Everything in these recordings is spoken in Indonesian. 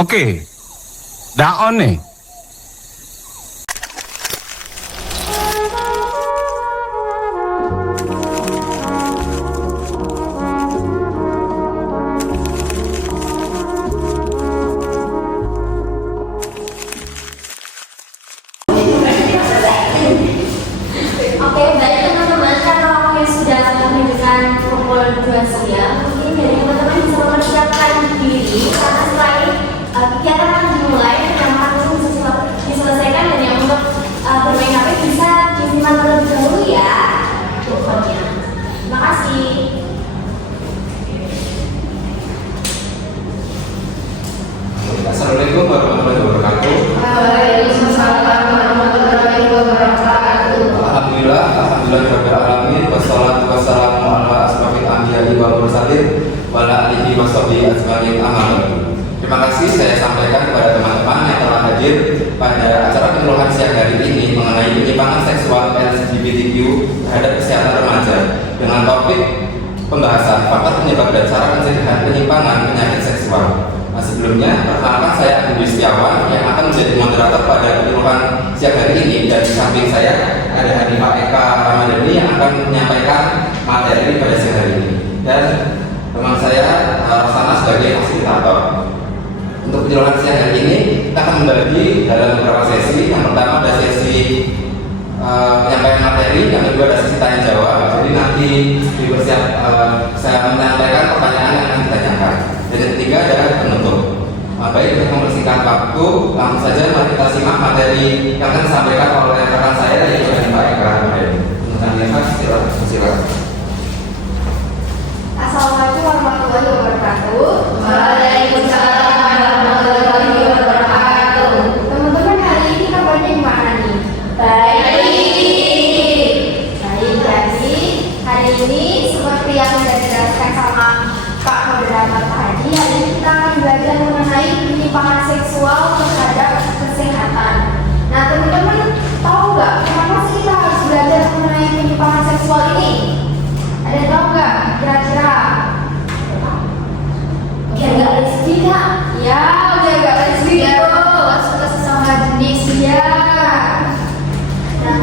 Oke, daon nih. Oke, baik teman-teman, karena waktunya sudah menunjukkan pukul 2 siang, mungkin dari teman-teman bisa mempersiapkan diri karena selain kegiatan akan dimulai yang langsung diselesaikan dan yang untuk bermain HP bisa disimpan terlebih dahulu ya pokoknya. Terima kasih. Assalamualaikum warahmatullahi wabarakatuh. Waalaikumsalam warahmatullahi wabarakatuh. Alhamdulillahirabbil alamin wassalatu wassalamu ala asrofil anbiya'i wal mursalin wa ala alihi washabihi ajmain amma ba'du. Terima kasih saya sampaikan kepada teman-teman yang telah hadir pada acara penyuluhan siang hari ini mengenai penyimpangan seksual LGBTQ terhadap kesehatan remaja dengan topik pembahasan faktor penyebab dan cara pencegahan penyimpangan penyakit seksual. Nah, sebelumnya, perkenalkan saya Agus Setiawan yang akan menjadi moderator pada penyuluhan siang hari ini, dan di samping saya ada Hanifah Eka Ramadhani yang akan menyampaikan materi pada siang hari ini, dan teman saya Rosana sebagai fasilitator. Untuk penyuluhan siang hari ini kita akan membagi dalam beberapa sesi. Yang pertama ada sesi penyampaian materi, yang kedua ada sesi tanya jawab. Jadi nanti dipersiap saya menyampaikan pertanyaan yang akan ditanyakan. Dan yang ketiga adalah penutup. Baik, untuk mempersingkat waktu, langsung saja mari kita simak materi yang akan disampaikan oleh rekan saya yaitu Pak Eka Ramadhani. Silakan. Assalamualaikum warahmatullahi wabarakatuh. Waalaikumsalam warahmatullahi wabarakatuh. Teman-teman, hari ini kabarnya gimana nih? Baik. Jadi hari ini seperti yang sudah dijelaskan sama Pak moderator tadi, hari ini kita akan belajar mengenai penyimpangan seksual terhadap kesehatan. Nah, teman-teman tahu nggak kenapa sih kita harus belajar mengenai penyimpangan seksual ini? Ada yang tahu nggak kira-kira? Biar nggak lesbi nggak? Ya, biar nggak lesbi tuh. Suka sesama jenis ya. Nah,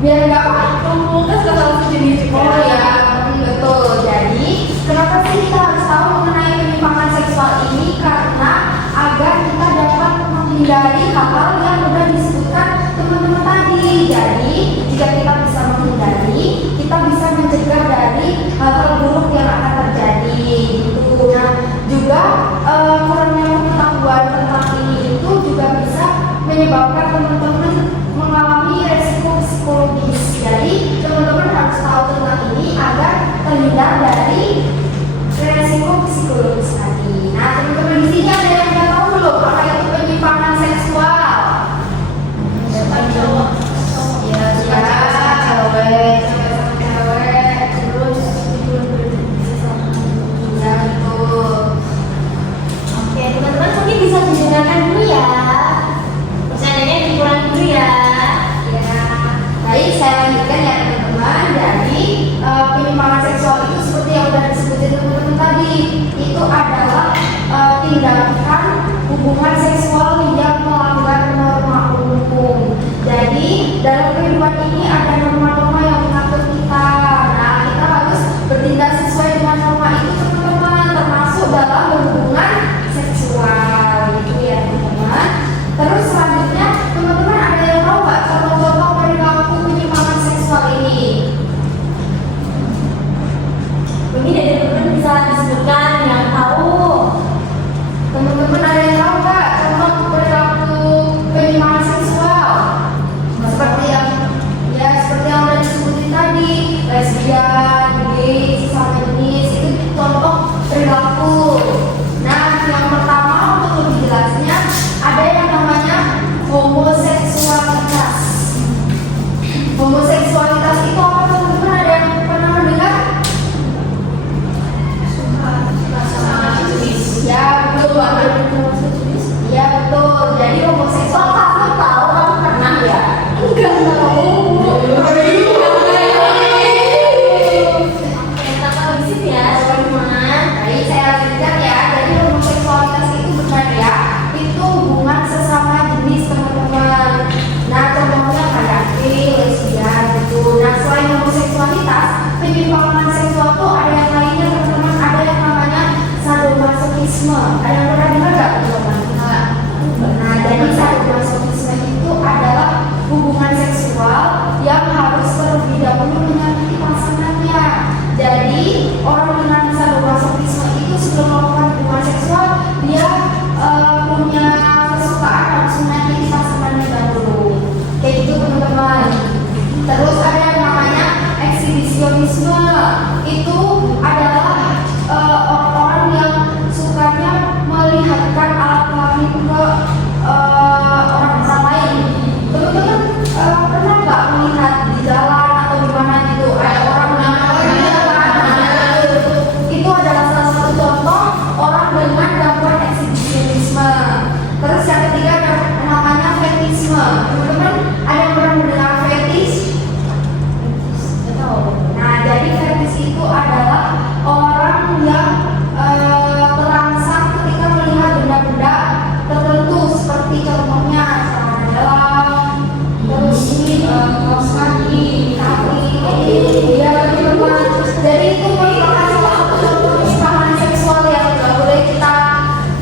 biar nggak kumpulkan sesama jenis. Oh ya, betul. Jadi kenapa sih kita harus tahu mengenai penyimpangan seksual ini? Karena agar kita dapat menghindari hal-hal yang sudah disebutkan teman-teman tadi. Jadi jika kita bisa menghindari, kita bisa mencegah dari hal-hal buruk yang akan terjadi. Gitu. Nah, juga kurangnya pengetahuan tentang ini itu juga bisa menyebabkan teman-teman mengalami resiko psikologis. Jadi teman-teman harus tahu tentang ini agar terhindar dari resiko psikologis tadi. Nah, teman-teman di sini ada yang nggak tahu belum apa itu penyimpangan seksual? Siapa jawab? Ya, cewek, terus ya betul. Oke, teman-teman mungkin bisa didengarkan dulu ya. Pertanyaannya dikurangi dulu ya. Ya, baik, saya lanjutkan ya teman-teman. Jadi penyimpangan seksual itu seperti yang sudah disebutin teman-teman tadi, itu adalah tindakan hubungan seksual yang melanggar norma umum. Jadi dalam kehidupan ini ada norma-norma yang mengatur kita. Nah, kita harus bertindak sesuai dengan norma itu teman-teman, termasuk dalam berhubungan seksual gitu ya teman-teman. Terus selanjutnya teman-teman ada yang tahu nggak contoh-contoh perilaku penyimpangan seksual ini? Mungkin ada teman-teman bisa disebutkan yang tahu. Teman-teman ada yang tahu nggak contoh perilaku penyimpangan seksual? Seperti yang udah disebutin tadi, lesbian, gay, sesama jenis, itu contoh perilaku. Nah, yang pertama untuk lebih jelasnya ada yang namanya homoseksualitas. Homoseksualitas itu apa teman-teman? Ada yang pernah mendengar? Ya betul, ya betul. Jadi homoseksual kamu tahu, kamu pernah ya? Enggak tahu. Ada yang pernah dengar nggak teman-teman? Nah, jadi sadomasochisme itu adalah hubungan seksual yang harus terlebih dahulu menyakiti pasangannya. Jadi orang dengan sadomasochisme itu sebelum melakukan hubungan seksual dia punya kesukaan harus menyakiti pasangannya dahulu. Kayak gitu teman-teman. Terus ada yang namanya eksibisionisme. Itu adalah orang-orang yang sukanya melihatkan alat kelamin ke orang lain. Teman-teman pernah nggak melihat di jalan atau di mana gitu ada orang yang itu adalah salah satu contoh orang dengan gangguan eksibisionisme. Terus yang ketiga ada namanya fetisme. Teman-teman ada yang pernah mendengar fetis? Nah, jadi fetis itu adalah orang yang terangsang ketika melihat benda-benda tertentu seperti contohnya celana dalam, terus ini kaos kaki, ya teman-teman. Jadi itu merupakan salah satu contoh penyimpangan seksual yang tidak boleh kita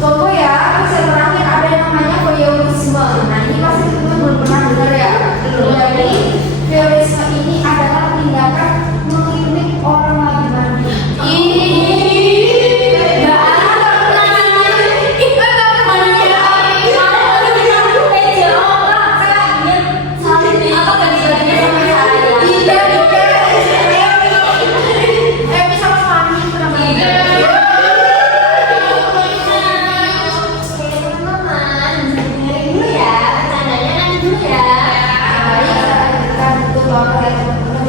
contoh ya. Terus yang terakhir ada yang namanya voyeurisme. Nah, ini pasti teman-teman belum pernah dengar ya. Jadi voyeurisme ini adalah tindakan mengintip orang lagi mandi.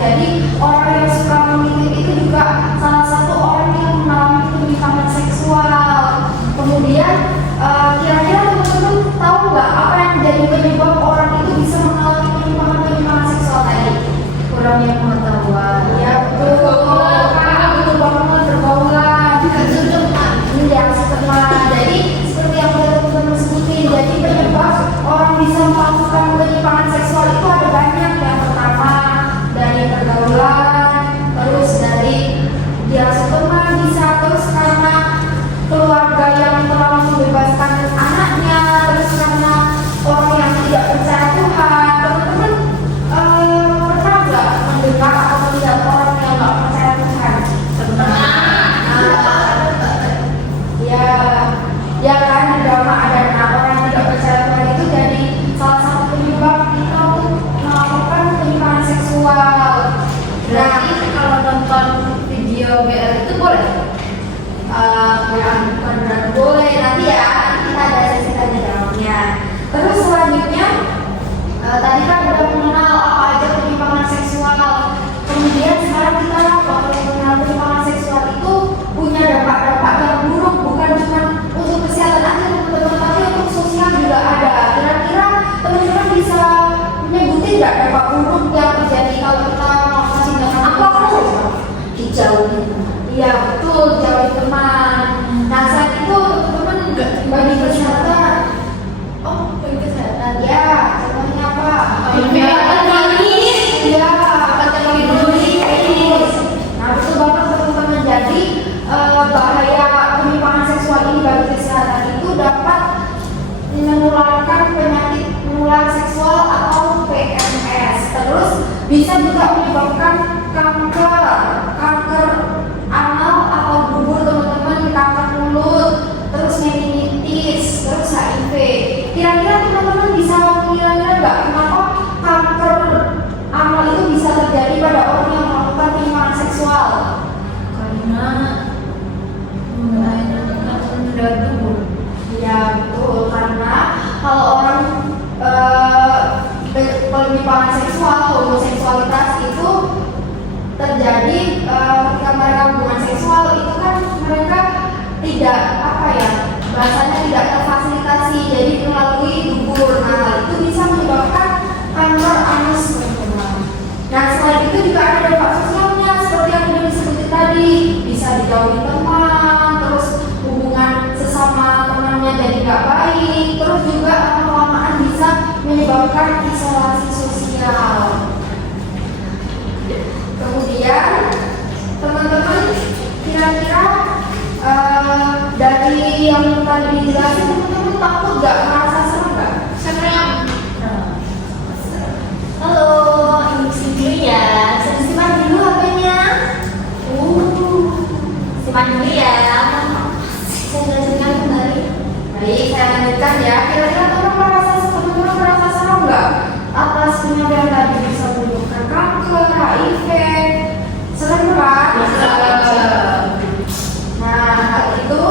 Jadi orang yang suka mengintip itu juga salah satu orang yang mengalami penyimpangan seksual. Kemudian kira-kira teman-teman tahu nggak apa yang menjadi penyebab orang itu bisa mengalami penyimpangan seksual tadi? Kurangnya pengetahuan. Ya betul banget, pergaulan, yang setelah. Jadi seperti yang sudah teman-teman sebutin, jadi penyebab orang bisa melakukan penyimpangan seksual itu ada banyak. Yang pertama dari pergaulan, terus dari dia sperma bisa, terus karena keluarga yang terlalu membebaskan anaknya, terus karena orang yang tidak percaya Tuhan. Teman-teman pernah nggak mendengar atau melihat orang yang nggak percaya Tuhan? Ya kan di drama ada orang yang tidak percaya Tuhan itu jadi salah satu penyebab kita untuk melakukan penyimpangan seksual. Berarti kalau nonton video BL itu boleh? Bukan boleh, nanti ya kita ada sesi tanya jawabnya. Terus selanjutnya tadi kan udah mengenal apa aja penyimpangan seksual. Kemudian sekarang kita bakal mengenal penyimpangan seksual itu punya dampak-dampak yang buruk, bukan cuma untuk kesehatan aja teman-teman, tapi untuk sosial juga ada. Kira-kira teman-teman bisa menyebutin nggak dampak buruk yang terjadi kalau kita melakukan tindakan seksual? Dijauhin. Iya betul, jauhin teman. Nah saat itu teman-teman bagi kesehatan. Oh, bagi kesehatan. Ya, contohnya apa? Iya, nah betul banget teman-teman. Jadi bahaya penyimpangan seksual ini bagi kesehatan itu dapat menularkan penyakit menular seksual atau PMS. Terus bisa juga menyebabkan kanker anal atau dubur teman-teman, kanker mulut, terus meningitis, terus HIV. Kira-kira teman-teman bisa mengira-ngira nggak kenapa kanker anal itu bisa terjadi pada orang yang melakukan penyimpangan seksual? Karena menunda dubur. Ya betul, karena kalau orang penyimpangan seksual, homoseksualitas itu terjadi ketika mereka hubungan seksual itu kan mereka tidak bahasanya tidak terfasilitasi, jadi melalui dubur. Nah itu bisa menyebabkan kanker anus teman-teman. Nah selain itu juga ada dampak sosialnya seperti yang sudah disebutkan tadi, bisa dijauhi teman, terus hubungan sesama temannya jadi nggak baik, terus juga lama-lamaan bisa menyebabkan isolasi sosial. Kemudian teman-teman kira-kira dari yang yang tadi dijelasin, teman-teman takut gak? Merasa serem gak? Serem. Halo, ibu dulu ya. Bisa disimpan dulu HP-nya. Simpan dulu ya. Saya jelaskan kembali. Baik, saya lanjutkan ya. Kira-kira teman-teman merasa serem gak? Atas penyampaian tadi bisa menyebabkan kanker, HIV. Serem kan? Nah, hal itu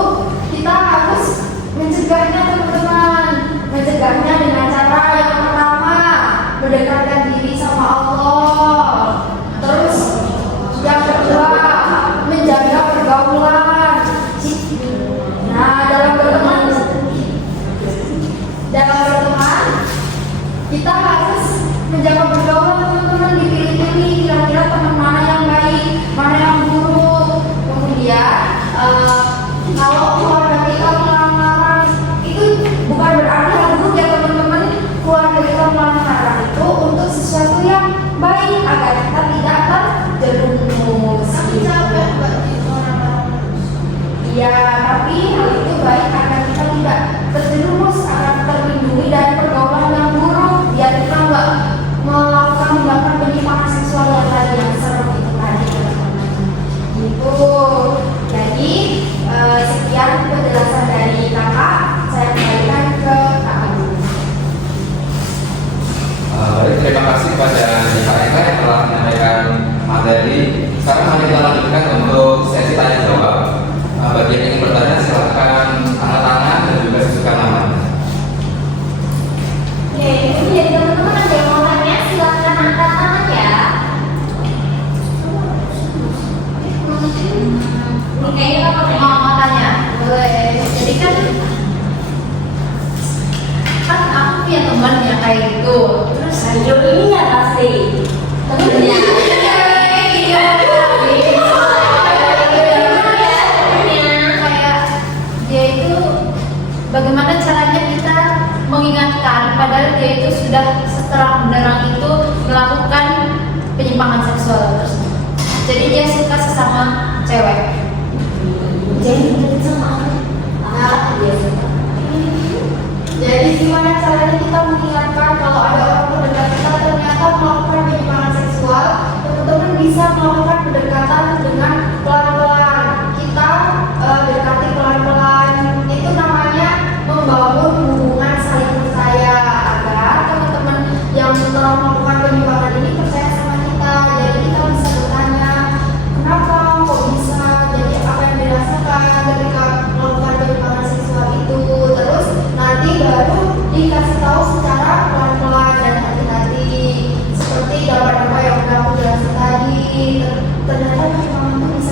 kita harus mencegahnya teman-teman. Mencegahnya dengan cara yang pertama, mendekatkan diri sama Allah. Terus yang kedua, menjaga pergaulan. Nah, dalam berteman kita harus menjaga pergaulan teman-teman, dipilih-pilih kira-kira teman mana yang baik, mana yang buruk. Kemudian kalau keluarga kita melarang, itu bukan berarti hal buruk ya teman-teman. Keluarga kita melarang itu untuk sesuatu yang baik agar kita tidak terjerumus. Tapi capek buat orang-orang. Iya, tapi hal itu baik agar kita tidak terjerumus, agar terlindungi dari pergaulan yang buruk, biar kita nggak melakukan penyimpangan seksual yang tadi yang serem itu tadi teman-teman. Gitu. Jadi sekian penjelasan dari kakak. Saya kembalikan ke kakak dulu. Baik, terima kasih kepada Kak Eka yang telah menyampaikan materi. Sekarang mari kita lanjutkan untuk sesi tanya jawab. Bagi yang ingin bertanya silakan angkat tangan dan juga sisihkan nama. Oke, ini jadi teman-teman ada yang mau tanya, silakan angkat tangan ya. Ini kayaknya apa mau tanya? Boleh. Jadi kan aku punya teman yang kayak gitu. Terus video ini ya pasti temennya. Dia itu bagaimana caranya kita mengingatkan padahal dia itu sudah seterang benerang itu melakukan penyimpangan seksual terus. Jadi dia suka sesama cewek. Jadi sama Dia suka. Jadi gimana caranya kita mengingatkan kalau ada orang terdekat kita ternyata melakukan penyimpangan seksual, teman-teman bisa melakukan pendekatan dengan pelan-pelan. Kita dekati pelan-pelan. Itu namanya membangun hubungan saling percaya agar teman-teman yang telah melakukan penyimpangan ini percaya sama kita. Jadi kita bisa bertanya, kenapa kok bisa? Jadi apa yang dirasakan ketika melakukan penyimpangan seksual itu? Terus nanti baru dikasih tahu secara pelan-pelan dan hati-hati. Seperti gambar-gambar yang udah aku jelasin tadi. Ternyata penyimpangan itu bisa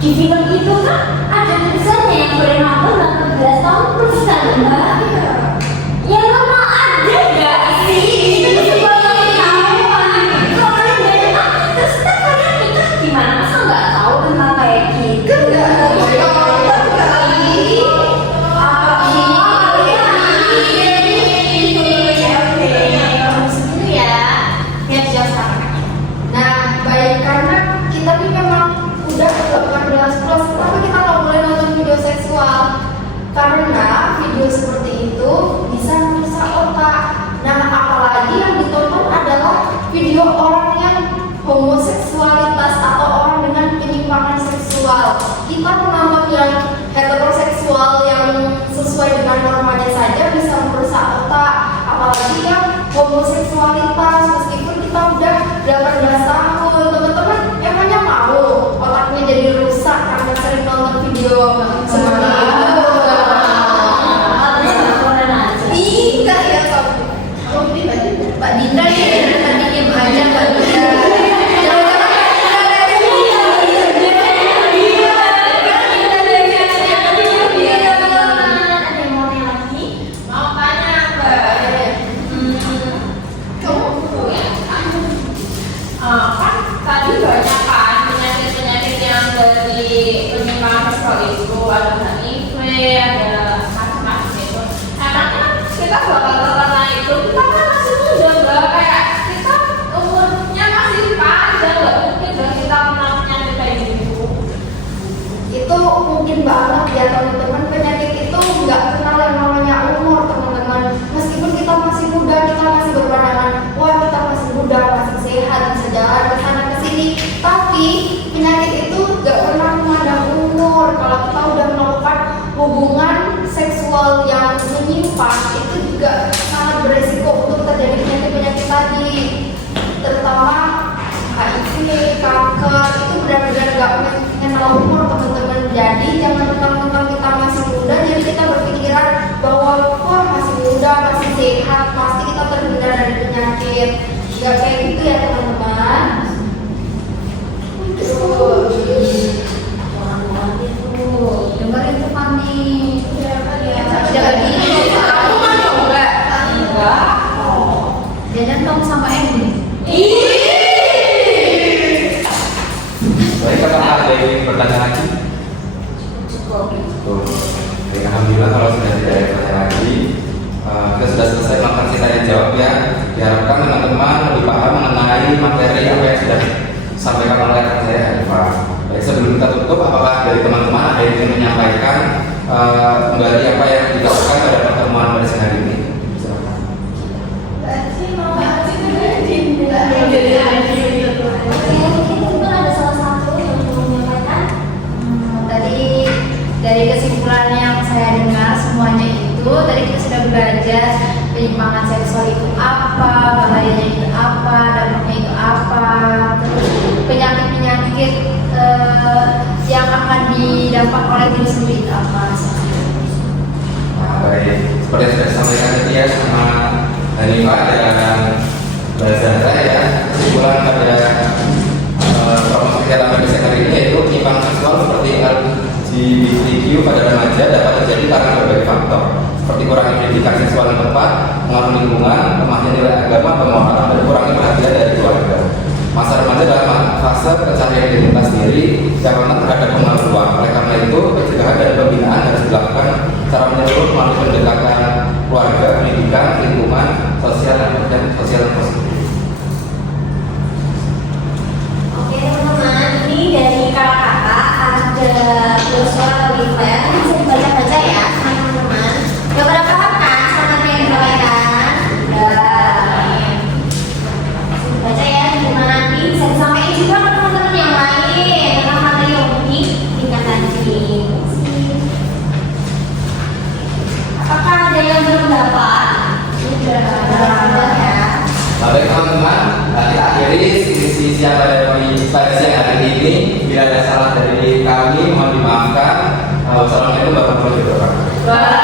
Di film itu kan ada tulisannya yang boleh nonton 18 tahun plus kan Mbak? Ya memang ada gak sih? Itu sebuah pengetahuan. Kalau kalian gak tahu, terus kan kalian nikah gimana? Masa nggak tahu tentang kayak gitu? Nah, baik, karena kita ini memang udah 18 plus, tapi kita nggak boleh nonton video seksual karena video seperti itu bisa merusak otak. Nah, apalagi yang ditonton adalah video orang yang homoseksualitas atau orang dengan penyimpangan seksual. Kita menonton yang heteroseksual yang sesuai dengan normanya saja bisa merusak otak, apalagi yang homoseksualitas. Meskipun kita udah 18 tahun, teman-teman emangnya mau otaknya jadi rusak karena sering nonton video seperti itu? Enggak ya, Pak Dinda ya, tadinya banyak Pak Dinda. Kan tadi banyak kan penyakit-penyakit yang dari penyimpangan seksual itu, ada HIV, ada macam-macam itu. Emangnya kita bakal terkena itu? Kita kan masih muda Mbak, kayak kita umurnya masih panjang, nggak mungkin dong kita kena penyakit kayak gitu. Itu mungkin banget ya teman-teman, penyakit itu nggak kenal yang namanya umur teman-teman. Meskipun kita masih muda, kita masih berpandangan wah kita masih muda, masih sehat, bisa jalan ke sana ke sini, tapi penyakit itu nggak pernah memandang umur. Kalau kita udah melakukan hubungan seksual yang menyimpang, itu juga sangat beresiko untuk terjadi penyakit-penyakit tadi, terutama HIV, kanker. Itu benar-benar nggak mengenal umur teman-teman. Jadi jangan mentang-mentang kita masih muda jadi kita berpikiran bahwa wah masih muda, masih sehat, pasti kita terhindar dari penyakit. Nggak kayak gitu ya teman-teman. Dengerin tuh Fani. Jangan gitu. Aku kan enggak. Enggak. Jajan dong sama Emi. Baik, apakah ada yang ingin bertanya lagi? Tuh. Baik, alhamdulillah kalau sudah tidak ada pertanyaan lagi, kita sudah selesai melakukan kita yang jawab ya. Diharapkan teman-teman lebih paham mengenai materi apa yang sudah disampaikan oleh rekan saya Hanifah. Baik, sebelum kita tutup, apakah dari teman-teman ada yang ingin menyampaikan kembali apa yang dilakukan pada pertemuan pada siang hari ini? Silakan. Mungkin ada salah satu yang mau menyampaikan. Tadi dari kesimpulan yang saya dengar semuanya itu tadi kita sudah belajar penyimpangan seksual itu apa, bahayanya itu apa, dampaknya itu apa, terus penyakit-penyakit yang akan didampak oleh diri sendiri itu apa. Baik, seperti yang sudah disampaikan tadi ya sama Hanifah dan Mbak Zahra ya, kesimpulan pada promosi kegiatan pada siang hari ini yaitu penyimpangan seksual seperti LGBTQ pada remaja dapat terjadi karena berbagai faktor seperti kurangnya pendidikan seksual yang tepat, pengaruh lingkungan, lemahnya nilai agama, pemoralan, dan kurangnya perhatian dari keluarga. Masa remaja dalam fase pencarian identitas diri yang rentan terhadap pengaruh luar. Oleh karena itu, pencegahan dan pembinaan harus dilakukan secara menyeluruh melalui pendekatan keluarga, pendidikan, lingkungan, sosial dan sosial yang positif. Oke teman-teman, ini dari kakak-kakak ada brosur atau leaflet, ini bisa dibaca-baca ya sama teman-teman. Udah pada paham kan sama yang disampaikan? Udah. Baca ya, gimana nanti bisa disampaikan juga ke teman-teman yang lain tentang materi yang ditingkat tadi. Apakah ada yang belum dapat? Sudah ya. Baik teman-teman, kita akhiri sisi siang pada siang hari ini. Bila ada salah dari kami, mohon dimaafkan. Wassalamualaikum warahmatullahi wabarakatuh.